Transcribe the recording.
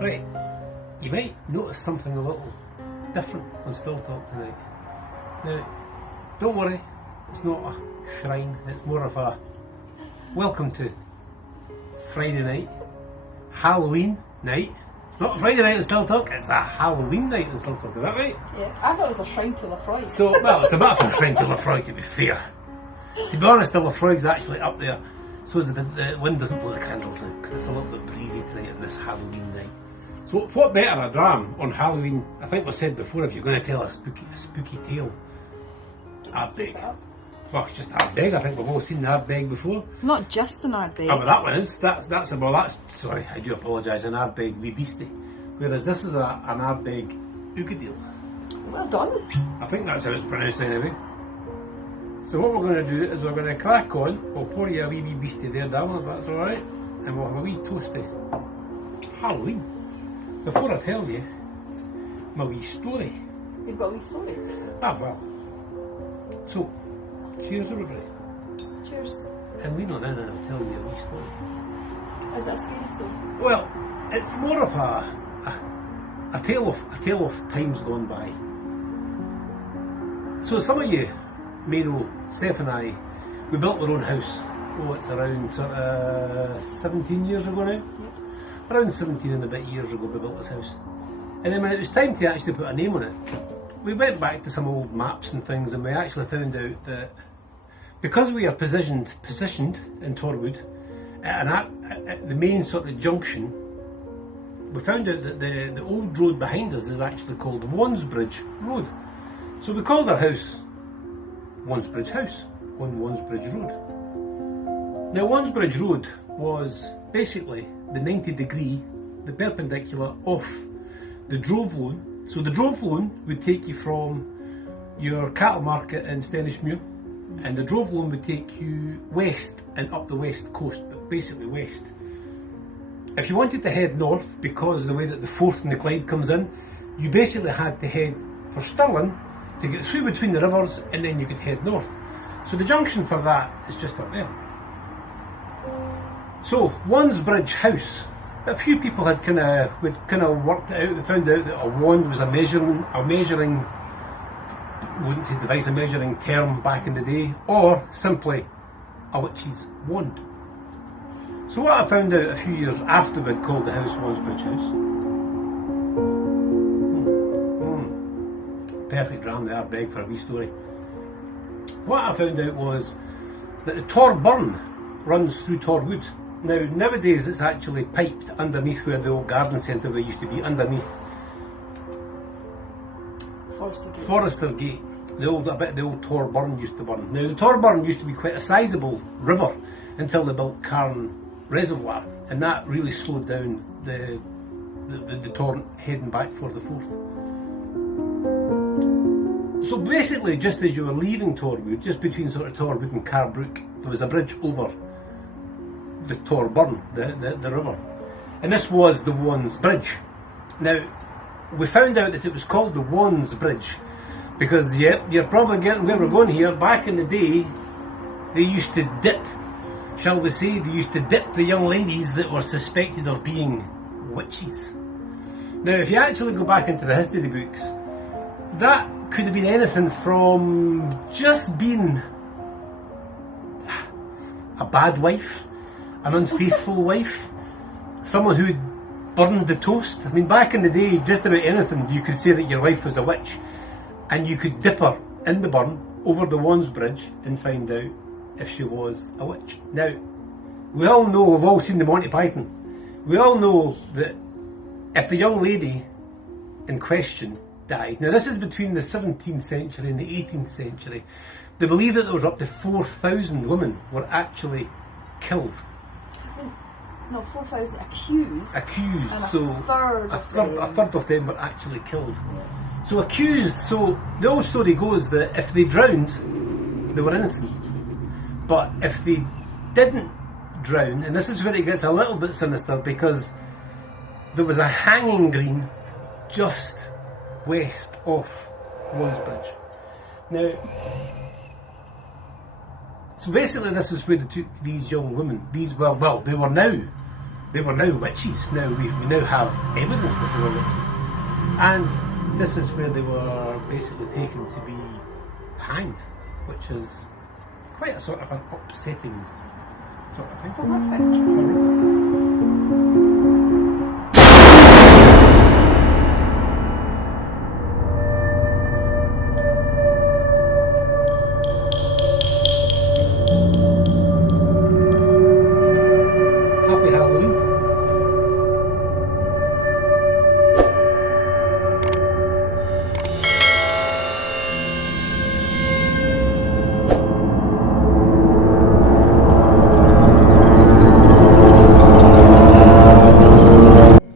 Right, you might notice something a little different on Still Talk tonight. Now, don't worry, it's not a shrine, it's more of a welcome to Friday night, Halloween night. It's not a Friday night in Still Talk, it's a Halloween night in Still Talk, is that right? Yeah, I thought it was a shrine to Lafroy. So, well, it's a bit of a shrine to Lafroy, to be fair. To be honest, the Lafroy's actually up there, so the wind doesn't blow the candles in, because it's a little bit breezy tonight on this Halloween night. So what better a dram on Halloween? I think we said before, if you're going to tell a spooky tale. Ardbeg. Well, it's just Ardbeg. I think we've all seen Ardbeg before. It's not just an Ardbeg. Oh, but that one is. That's sorry, I do apologise, an Ardbeg wee beastie. Whereas this is an Ardbeg Ugadil. Well done. I think that's how it's pronounced anyway. So what we're going to do is we're going to crack on. We'll pour you a wee beastie there, Darren, if that's alright. And we'll have a wee toasty Halloween. Before I tell you my wee story. You've got a wee story. Ah, well. So, cheers everybody. Cheers. And lean on in and I'll tell you a wee story. Is it a scary story? Well, it's more of a tale of times gone by. So some of you may know, Steph and I, we built our own house. Oh, it's around 17 years ago now. Yep. Around 17 and a bit years ago we built this house. And then when it was time to actually put a name on it, we went back to some old maps and things, and we actually found out that because we are positioned in Torwood at the main sort of junction, we found out that the old road behind us is actually called Wansbridge Road. So we called our house Wansbridge House on Wansbridge Road. Now Wansbridge Road was basically the 90 degree, the perpendicular off the Drove Loan. So the Drove Loan would take you from your cattle market in Stenishmuir, and the Drove Loan would take you west and up the west coast, but basically west. If you wanted to head north, because of the way that the Forth and the Clyde comes in, you basically had to head for Stirling to get through between the rivers, and then you could head north. So the junction for that is just up there. So Wansbridge House, a few people had kind of worked it out. They found out that a wand was a measuring, wouldn't say device, a measuring term back in the day, or simply a witch's wand. So what I found out a few years after we'd called the house Wansbridge House. Perfect dram, the Ardbeg for a wee story. What I found out was that the Tor Burn runs through Torwood. Now, nowadays it's actually piped underneath where the old garden centre used to be, underneath Forester Gate. The old Tor Burn used to burn. Now, the Tor Burn used to be quite a sizeable river until they built Carn Reservoir, and that really slowed down the torrent heading back for the Forth. So basically, just as you were leaving Torwood, just between sort of Torwood and Carbrook, there was a bridge over the Tor Burn, the river. And this was the Wands Bridge. Now, we found out that it was called the Wands Bridge because, you're probably getting where we're going here. Back in the day, they used to dip, shall we say, the young ladies that were suspected of being witches. Now, if you actually go back into the history books, that could have been anything from just being a bad wife, an unfaithful wife, someone who burned the toast. I mean, back in the day, just about anything, you could say that your wife was a witch, and you could dip her in the burn over the Wands Bridge and find out if she was a witch. Now, we all know, we've all seen the Monty Python. We all know that if the young lady in question died, now this is between the 17th century and the 18th century, they believe that there was up to 4,000 women were actually killed. No, 4,000 accused. Accused, and so a third of them were actually killed. So accused, so the old story goes that if they drowned, they were innocent. But if they didn't drown, and this is where it gets a little bit sinister, because there was a hanging green just west of Wansbridge. Now, so basically this is where they took these young women, they were now they were now witches. Now we now have evidence that they were witches. And this is where they were basically taken to be hanged, which is quite a sort of an upsetting sort of thing. Horrific.